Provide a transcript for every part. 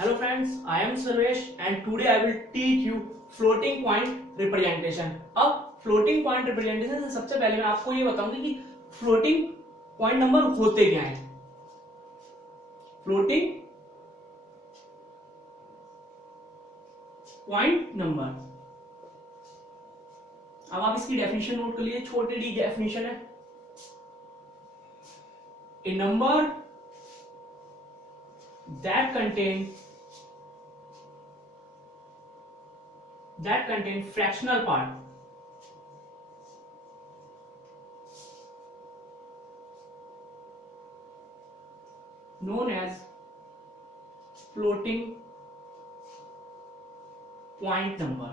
Hello friends, I am Sarvesh and today I will teach you floating point representation. अब floating point representation से सबसे पहले मैं आपको ये बताऊंगी कि floating point number होते क्या हैं. Floating point number. अब आप इसकी डेफिनेशन नोट कर लीजिए. छोटी डी डेफिनेशन है. A number that contain fractional part known as floating point number.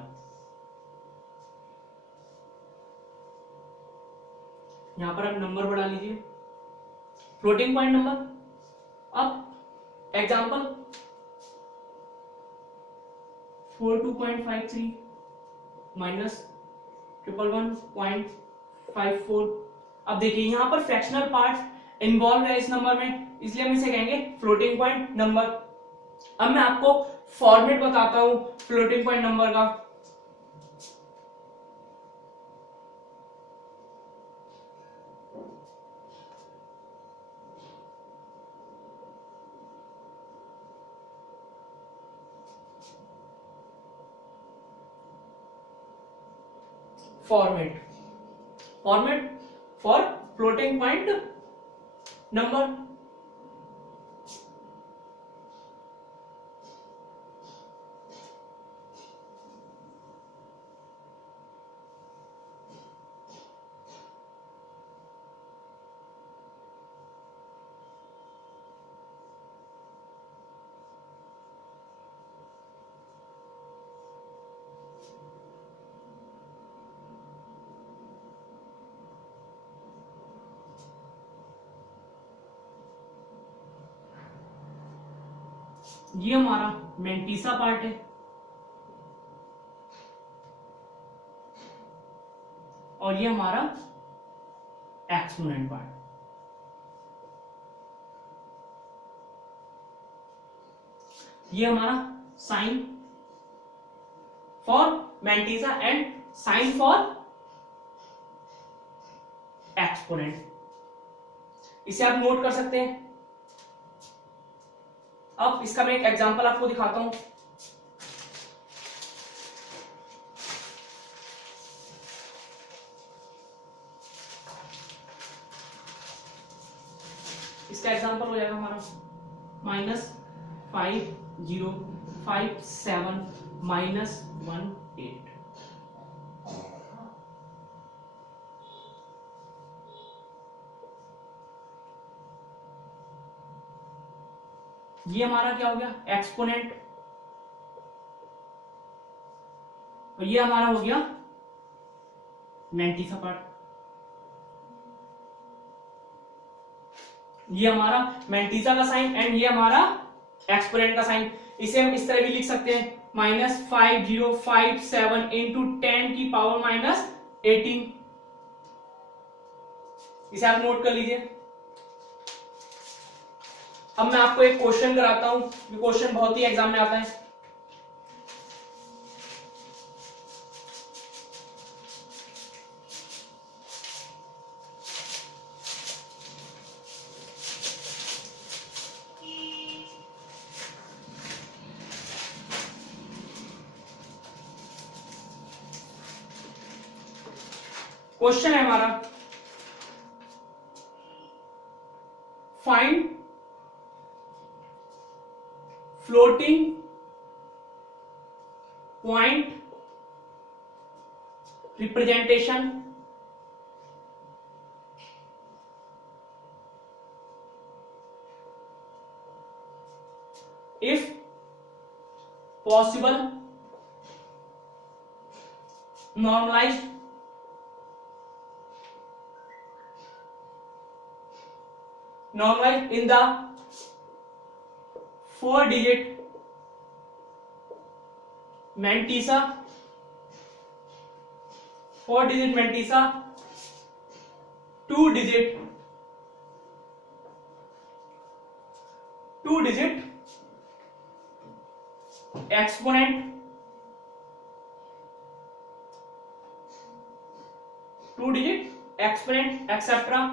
यहां पर आप नंबर बढ़ा लीजिए. Floating point number. अब एग्जांपल 42.53 माइनस 111.54. अब देखिए यहां पर फ्रैक्शनल पार्ट इन्वॉल्व है इस नंबर में, इसलिए हम इसे कहेंगे फ्लोटिंग पॉइंट नंबर. अब मैं आपको फॉर्मेट बताता हूं फ्लोटिंग पॉइंट नंबर का. Format for floating point number. ये हमारा मेंटिसा पार्ट है और ये हमारा एक्सपोनेंट पार्ट. ये हमारा sign for mantissa and sign for exponent. इसे आप नोट कर सकते हैं. अब इसका मैं एक एग्जांपल आपको दिखाता हूं. इसका एग्जांपल हो जाएगा हमारा -5057 -18. ये हमारा क्या हो गया एक्सपोनेंट और ये हमारा हो गया मेंटिसा पार्ट. ये हमारा मेंटिसा का साइन एंड ये हमारा एक्सपोनेंट का साइन. इसे हम इस तरह भी लिख सकते हैं -5057 इंटू 10 की पावर -18. इसे आप नोट कर लीजिए. अब मैं आपको एक क्वेश्चन कराता हूं. ये क्वेश्चन बहुत ही एग्जाम में आता है. क्वेश्चन है हमारा find floating point representation if possible normalized in the 4-digit mantissa 4-digit mantissa 2-digit exponent, 2-digit exponent, etc.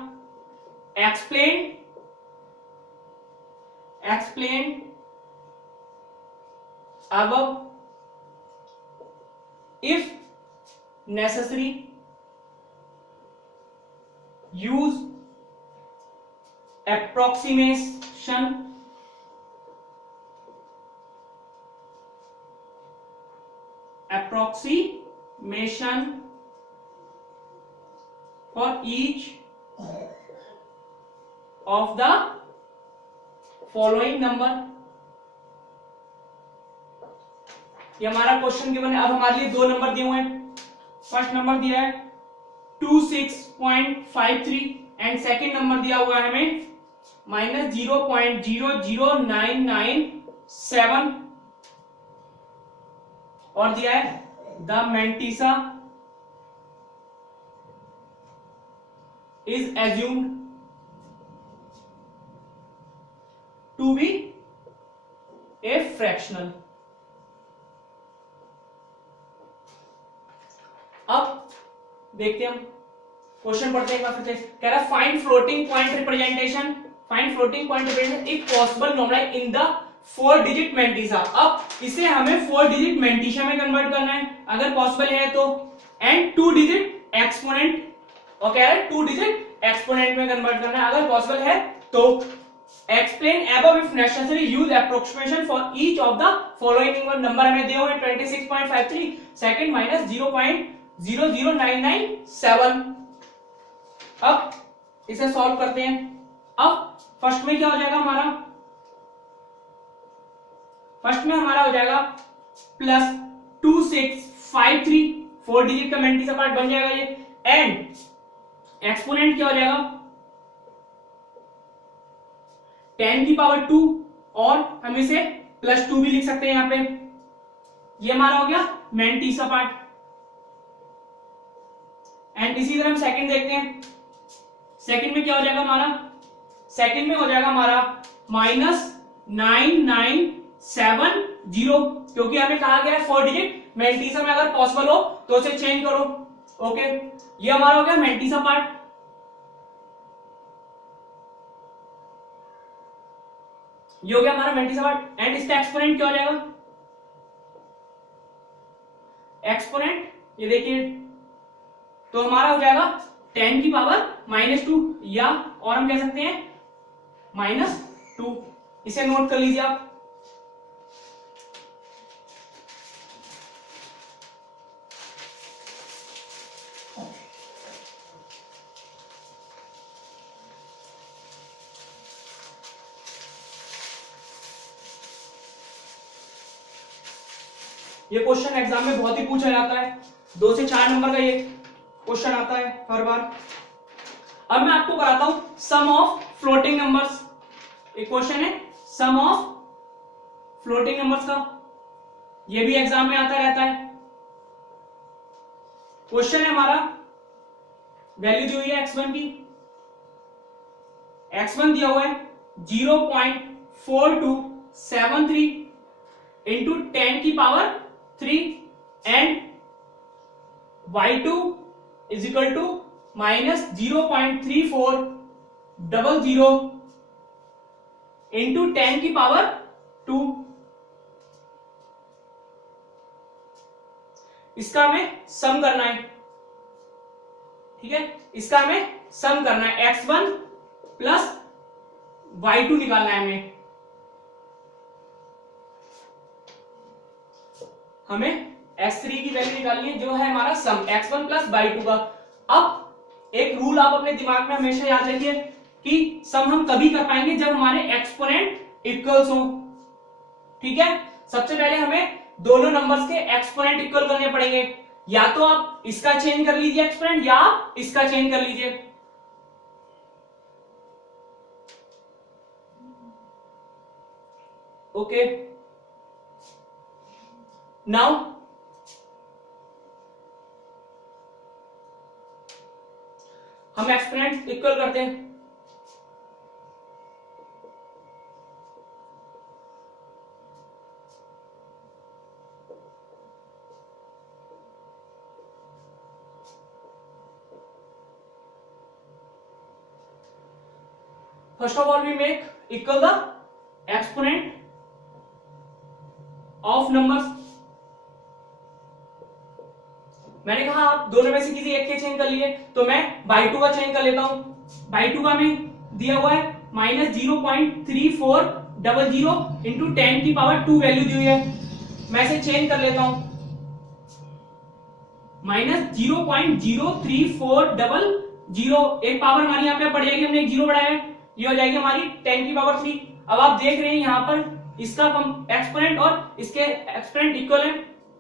Explain above if necessary. Use approximation for each of the following number. ये हमारा question given है। अब हमारे लिए दो number दिए हुए हैं। फर्स्ट नंबर दिया है 26.53 एंड सेकेंड नंबर दिया हुआ है हमें -0.00997 और दिया है the mantissa is assumed to be a fractional. अब देखते हैं हम क्वेश्चन पढ़ते हैं एक बार फिर से। कह रहा है find floating point representation if possible normalize in the 4-digit mantissa. अब इसे हमें 4-digit मेंटिसा में कन्वर्ट करना है अगर पॉसिबल है तो, एंड 2-digit एक्सपोनेंट, और कह रहा है 2-digit एक्सपोनेंट में कन्वर्ट करना है अगर पॉसिबल है तो। Explain above if necessary, use approximation for each of the following number हमें दिए हुए 26.53, सेकंड -0.00997। अब इसे सॉल्व करते हैं। अब फर्स्ट में क्या हो जाएगा हमारा, फर्स्ट में हमारा हो जाएगा +2653, 4-digit का मेंटिसा पार्ट बन जाएगा ये, एंड एक्सपोनेंट क्या हो जाएगा 10 की पावर 2, और हम इसे +2 भी लिख सकते हैं यहां पे। ये हमारा हो गया मेंटिसा पार्ट। एंड इसी तरह हम सेकंड देखते हैं। सेकंड में क्या हो जाएगा हमारा, सेकंड में हो जाएगा हमारा -9970, क्योंकि हमें कहा गया है 4-digit मेंटिसा में अगर पॉसिबल हो तो उसे चेंज करो। ओके, ये हमारा हो गया मेंटिसा पार्ट। ये हो गया हमारा मेंटिसा पार्ट, एंड इसका एक्सपोनेंट क्या हो जाएगा, एक्सपोनेंट ये देखिए तो हमारा हो जाएगा 10 की पावर -2, या और हम कह सकते हैं -2। इसे नोट कर लीजिए आप। ये क्वेश्चन एग्जाम में बहुत ही पूछा जाता है, 2 से 4 नंबर का ये क्वेश्चन आता है हर बार। अब मैं आपको कराता हूं सम ऑफ फ्लोटिंग नंबर्स। एक क्वेश्चन है सम ऑफ फ्लोटिंग नंबर्स का, ये भी एग्जाम में आता रहता है। क्वेश्चन है हमारा, वैल्यू दी हुई है x1 की, x1 दिया हुआ है 0.4273 इंटू 10 की power 3, and y2 is equal to -0.3400 into 10 की पावर 2। इसका हमें सम करना है, ठीक है, इसका हमें सम करना है, x1 प्लस y2 निकालना है हमें S3 की वैल्यू निकालनी है, जो है हमारा सम x1 प्लस y2 का। अब एक रूल आप अपने दिमाग में हमेशा याद रखिए कि सम हम तभी कर पाएंगे जब हमारे एक्सपोनेंट इक्वल्स हो, ठीक है। सबसे पहले हमें दोनों नंबर्स के एक्सपोनेंट इक्वल करने पड़ेंगे, या तो आप इसका चेंज कर लीजिए एक्सपोनेंट, या इसका चेंज कर लीजिए। ओके, नाउ हम एक्सपोनेंट इक्वल करते हैं। First of all we make equal the exponent of numbers. मैंने कहा आप दोनों में से किसी एक के चेंज कर लिए, तो मैं बाई 2 का चेंज कर लेता हूं। बाई 2 का मैं दिया हुआ है -0.3400 इंटू 10 की पावर 2 वैल्यू दी हुई है, मैं इसे चेंज कर लेता हूं। -0.03400, एक पावर हमारी यहाँ पे बढ़ जाएगी, हमने एक जीरो बढ़ाया है, ये हो जाएगी हमारी 10 की पावर 3। अब आप देख रहे हैं यहाँ पर इसका एक्सपोनेंट और इसके एक्सपोनेंट इक्वल है,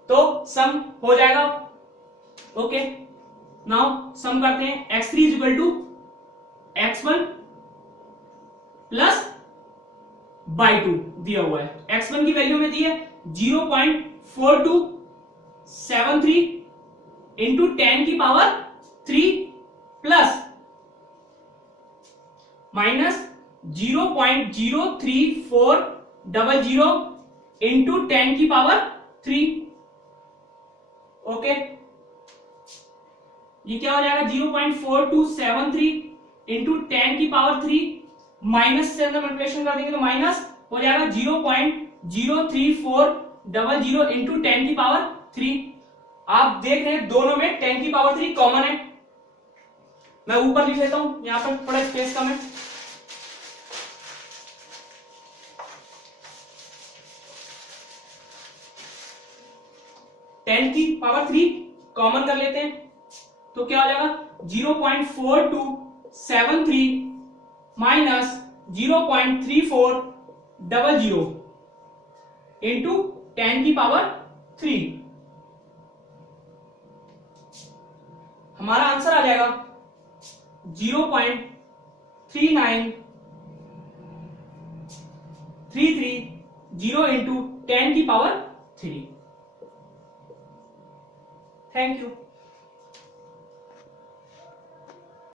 तो सम हो जाएगा। ओके, नाउ सम करते हैं। x3 is equal to x1 plus by 2 दिया हुआ है। x1 की वैल्यू में दी है 0.4273 इंटू 10 की पावर 3 प्लस -0.03400 इंटू 10 की पावर 3। ओके, ये क्या हो जाएगा 0.4273 इंटू 10 की पावर 3, माइनस से अंदर मल्टीप्लिकेशन कर देंगे तो माइनस हो जाएगा 0.03400 इंटू 10 की पावर 3। आप देख रहे हैं दोनों में 10 की पावर 3 कॉमन है। मैं ऊपर लिख लेता हूं, यहां पर थोड़ा स्पेस कम है। टेन की पावर 3 कॉमन कर लेते हैं, तो क्या हो जाएगा 0.4273 माइनस 0.3400 इंटू 10 की पावर 3। हमारा आंसर आ जाएगा 0.39330 इंटू 10 की पावर 3। Thank you.